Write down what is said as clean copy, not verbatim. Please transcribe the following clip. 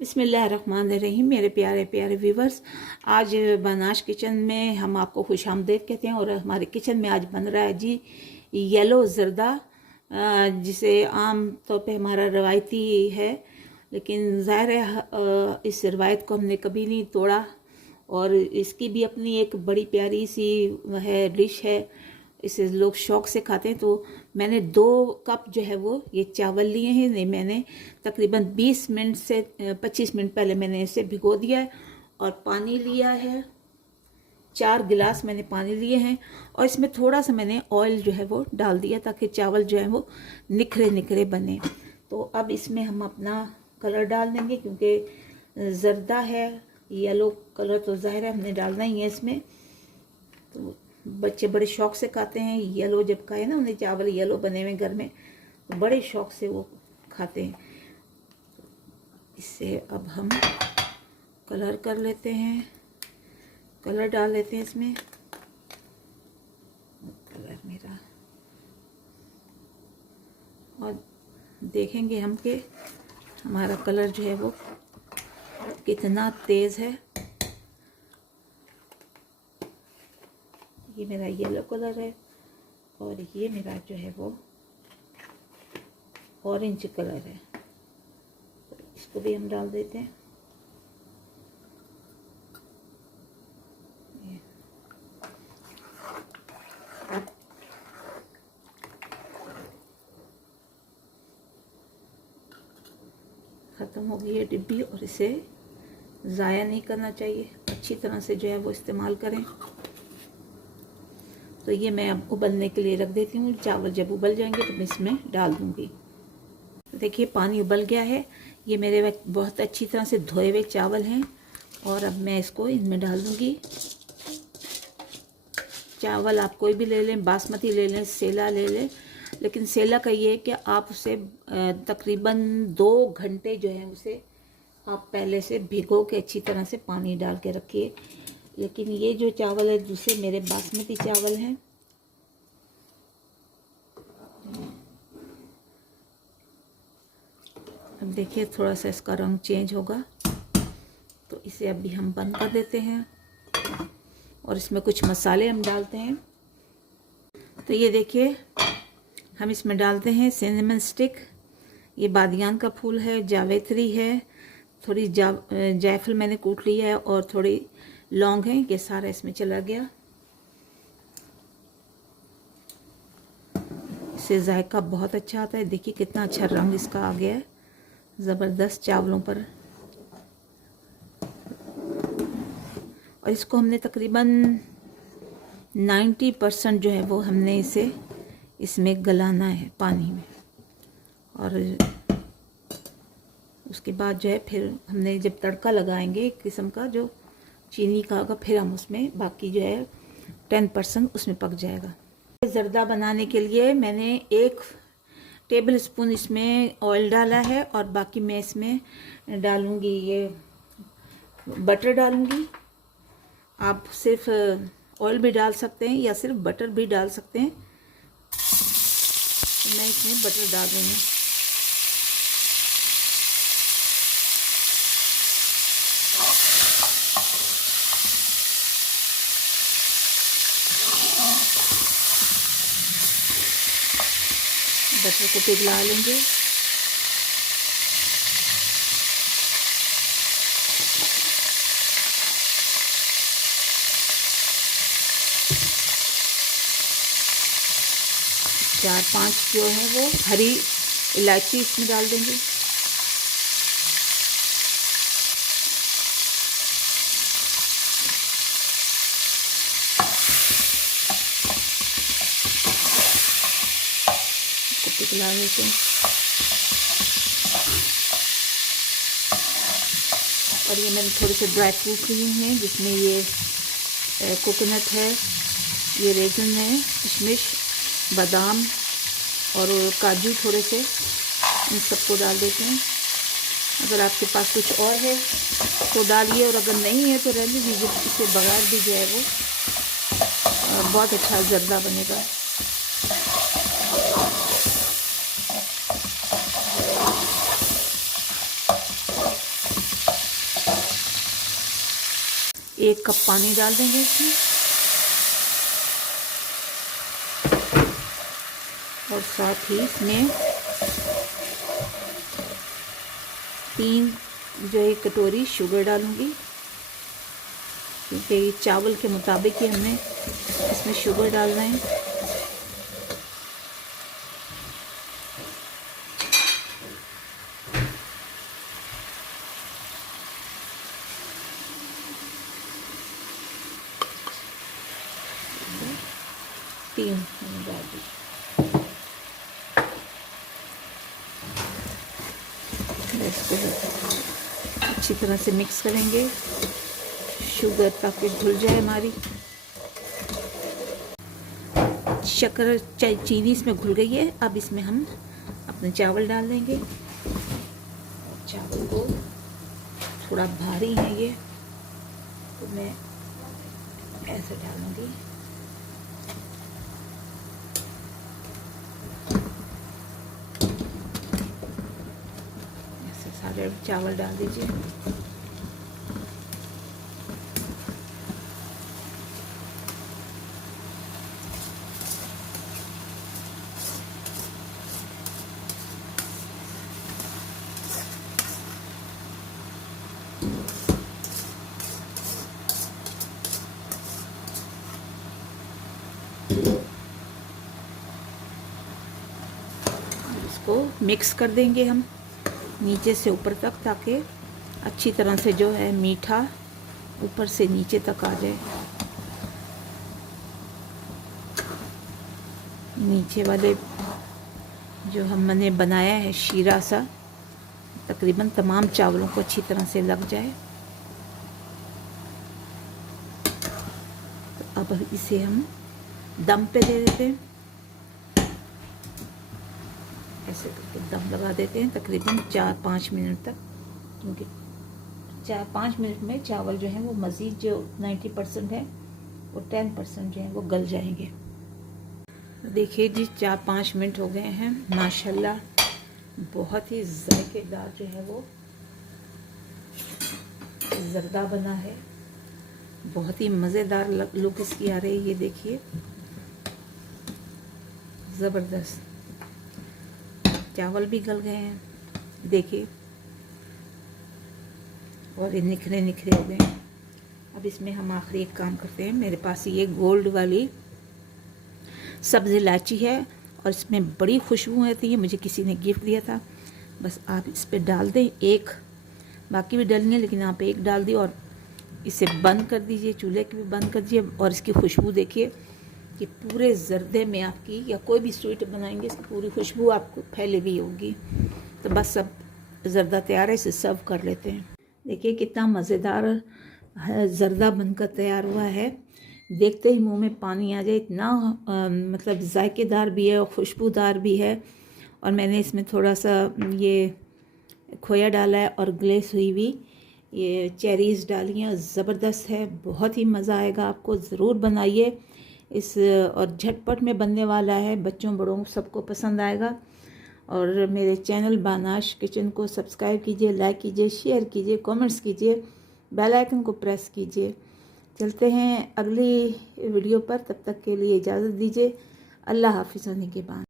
बिस्मिल्लाहिर्रहमानिर्रहीम। मेरे प्यारे प्यारे व्यूवर्स, आज बनाश किचन में हम आपको खुशामदीद कहते हैं। और हमारे किचन में आज बन रहा है जी येलो ज़रदा, जिसे आम तौर पे हमारा रवायती है, लेकिन ज़ाहिर है इस रवायत को हमने कभी नहीं तोड़ा और इसकी भी अपनी एक बड़ी प्यारी सी है डिश है। इसे लोग शौक़ से खाते हैं। तो मैंने 2 कप जो है वो ये चावल लिए हैं। नहीं, मैंने तकरीबन 20 मिनट से 25 मिनट पहले मैंने इसे भिगो दिया है। और पानी लिया है, 4 गिलास मैंने पानी लिए हैं। और इसमें थोड़ा सा मैंने ऑयल जो है वो डाल दिया ताकि चावल जो है वो निखरे निखरे बने। तो अब इसमें हम अपना कलर डाल देंगे, क्योंकि ज़रदा है, येलो कलर तो ज़ाहिर है हमने डालना ही है इसमें। तो बच्चे बड़े शौक़ से खाते हैं। येलो जब खाए ना, उन्हें चावल येलो बने हुए घर में, तो बड़े शौक़ से वो खाते हैं। इससे अब हम कलर कर लेते हैं, कलर डाल लेते हैं इसमें। कलर मेरा, और देखेंगे हम कि हमारा कलर जो है वो कितना तेज़ है। ये मेरा येलो कलर है और ये मेरा जो है वो ऑरेंज कलर है। तो इसको भी हम डाल देते हैं। ख़त्म हो गई है डिब्बी, और इसे ज़ाया नहीं करना चाहिए, अच्छी तरह से जो है वो इस्तेमाल करें। तो ये मैं अब उबलने के लिए रख देती हूँ। चावल जब उबल जाएंगे तो मैं इसमें डाल दूँगी। तो देखिए पानी उबल गया है। ये मेरे बहुत अच्छी तरह से धोए हुए चावल हैं, और अब मैं इसको इनमें डाल दूँगी। चावल आप कोई भी ले लें, बासमती ले लें, सेला ले लें, लेकिन सेला का ये है कि आप उसे तकरीबन 2 घंटे जो है उसे आप पहले से भिगो के अच्छी तरह से पानी डाल के रखिए। लेकिन ये जो चावल है दूसरे मेरे बासमती चावल हैं। अब देखिए थोड़ा सा इसका रंग चेंज होगा, तो इसे अभी हम बंद कर देते हैं और इसमें कुछ मसाले हम डालते हैं। तो ये देखिए हम इसमें डालते हैं सिनेमन स्टिक, ये बादियान का फूल है, जावित्री है, थोड़ी जायफल मैंने कूट ली है, और थोड़ी लौंग है। ये सारा इसमें चला गया। इससे जायका बहुत अच्छा आता है। देखिए कितना अच्छा रंग इसका आ गया है, ज़बरदस्त चावलों पर। और इसको हमने तकरीबन 90% जो है वो हमने इसे इसमें गलाना है पानी में। और उसके बाद जो है फिर हमने जब तड़का लगाएंगे एक किस्म का जो चीनी का होगा, फिर हम उसमें बाकी जो है 10% उसमें पक जाएगा। ज़रदा बनाने के लिए मैंने 1 टेबल स्पून इसमें ऑयल डाला है, और बाकी मैं इसमें डालूँगी ये बटर डालूँगी। आप सिर्फ ऑयल भी डाल सकते हैं या सिर्फ बटर भी डाल सकते हैं। तो मैं इसमें बटर डाल रही हूँ। बटर को पिघला लेंगे। चार 5 जो है वो हरी इलायची इसमें डाल देंगे। पिघला लेते हैं। और ये मैंने थोड़े से ड्राई फ्रूट लिए हैं, जिसमें ये कोकोनट है, ये रेज़न है, किशमिश, बादाम और काजू थोड़े से, इन सबको डाल देते हैं। अगर आपके पास कुछ और है तो डालिए, और अगर नहीं है तो रहने दीजिए। इससे बगैर भी जो है वो बहुत अच्छा ज़रदा बनेगा। 1 कप पानी डाल देंगे इसमें और साथ ही इसमें 3 जो 1 कटोरी शुगर डालूंगी, क्योंकि चावल के मुताबिक ही हमने इसमें शुगर डालना है। तीन डाल दी। इसको अच्छी तरह से मिक्स करेंगे, शुगर ताकि घुल जाए हमारी। शक्कर चीनी इसमें घुल गई है। अब इसमें हम अपने चावल डाल देंगे। चावल को थोड़ा भारी है ये, तो मैं ऐसे डालूंगी। ऐसे सारे चावल डाल दीजिए। इसको मिक्स कर देंगे हम नीचे से ऊपर तक, ताकि अच्छी तरह से जो है मीठा ऊपर से नीचे तक आ जाए। नीचे वाले जो हमने बनाया है शीरा सा, तकरीबन तमाम चावलों को अच्छी तरह से लग जाए। तो अब इसे हम दम पे दे देते हैं। ऐसे करके दम लगा देते हैं तकरीबन 4-5 मिनट तक, क्योंकि 4-5 मिनट में चावल जो है वो मज़ीद जो 90% है वो 10% जो है वो गल जाएंगे। देखिए जी 4-5 मिनट हो गए हैं। माशाल्लाह बहुत ही जायकेदार जो है वो ज़र्दा बना है। बहुत ही मज़ेदार लुक इसकी आ रही है। ये देखिए ज़बरदस्त। चावल भी गल गए हैं देखिए, और ये निखरे निखरे हो गए। अब इसमें हम आखिरी एक काम करते हैं। मेरे पास ये गोल्ड वाली सब्ज़ इलायची है और इसमें बड़ी खुशबू आती है, मुझे किसी ने गिफ्ट दिया था। बस आप इस पर डाल दें एक, बाकी भी डालनी है लेकिन आप एक डाल दी और इसे बंद कर दीजिए, चूल्हे के भी बंद कर दीजिए। और इसकी खुशबू देखिए कि पूरे ज़र्दे में आपकी, या कोई भी स्वीट बनाएंगे इसकी पूरी खुशबू आपको फैली हुई होगी। तो बस अब ज़र्दा तैयार है, इसे सर्व कर लेते हैं। देखिए कितना मज़ेदार ज़र्दा बनकर तैयार हुआ है। देखते ही मुंह में पानी आ जाए, इतना मतलब जायकेदार भी है और खुशबूदार भी है। और मैंने इसमें थोड़ा सा ये खोया डाला है और ग्लेस हुई हुई ये चेरीज़ डाली हैं। ज़बरदस्त है, बहुत ही मज़ा आएगा आपको। ज़रूर बनाइए इस, और झटपट में बनने वाला है, बच्चों बड़ों सबको पसंद आएगा। और मेरे चैनल बानाश किचन को सब्सक्राइब कीजिए, लाइक कीजिए, शेयर कीजिए, कमेंट्स कीजिए, बेल आइकन को प्रेस कीजिए। चलते हैं अगली वीडियो पर, तब तक के लिए इजाज़त दीजिए। अल्लाह हाफ़िज़ होने के बाद।